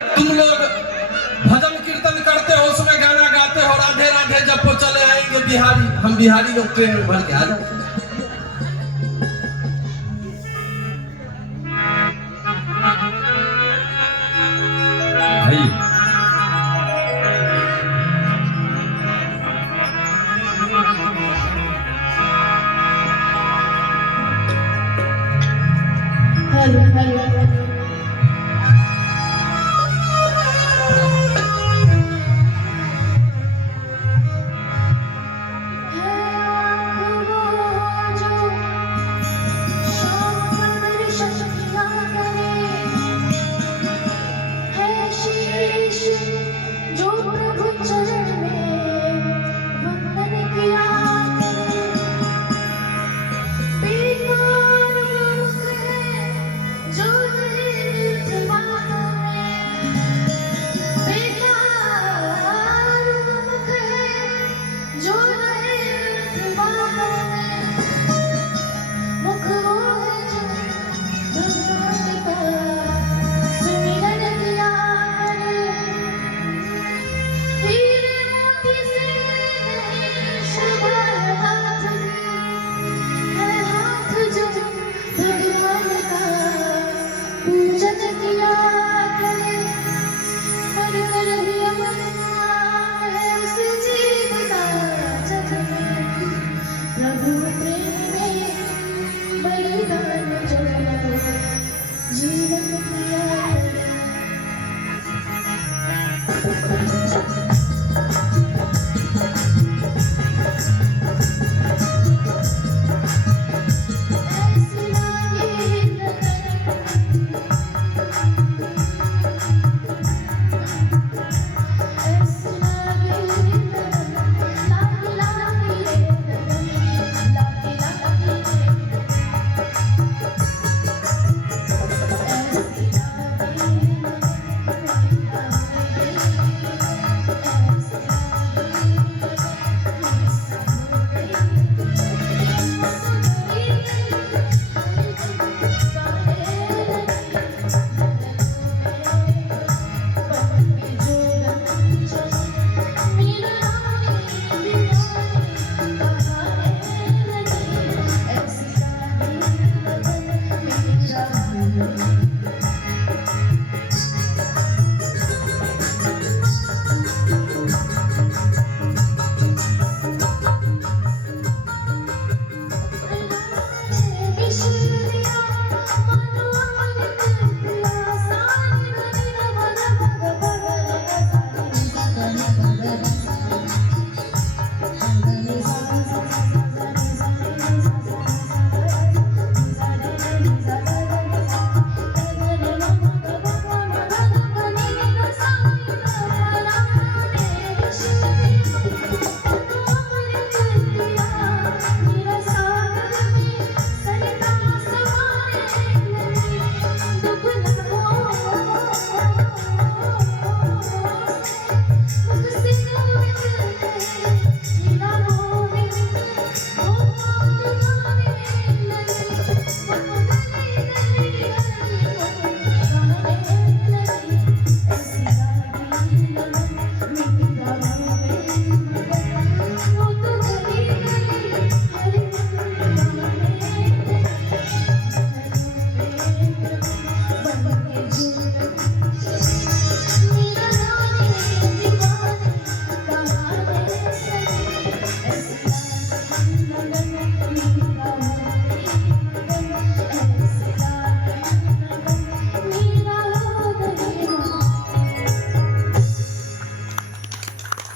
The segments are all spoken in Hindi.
तुम लोग भजन कीर्तन करते हो, उसमें गाना गाते हो, राधे राधे जब वो चले आएंगे बिहारी, हम बिहारी लोग ट्रेन में भर के आ जाते हैं। भाई हेलो हेलो जो प्रभु चरण में वंदन किया बेकार मुख है जो नहीं माने, बेकार मुख है जो नहीं माने, मुख वो है जो भगवान का सुमिरन किया करे, हीरे मोती से नहीं शोभा हाथ है हाथ जो भगवान का पूजन किया करे, कर कर ही अपना है उस जीवता जग में, प्रभु प्रेम में बलिदान जो जीवन किया करे। ऐसी लागे ऐसी लागे लागे लागे लागे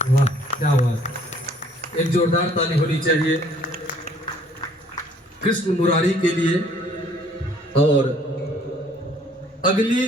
वाह क्या बात, एक जोरदार ताली होनी चाहिए कृष्ण मुरारी के लिए। और अगली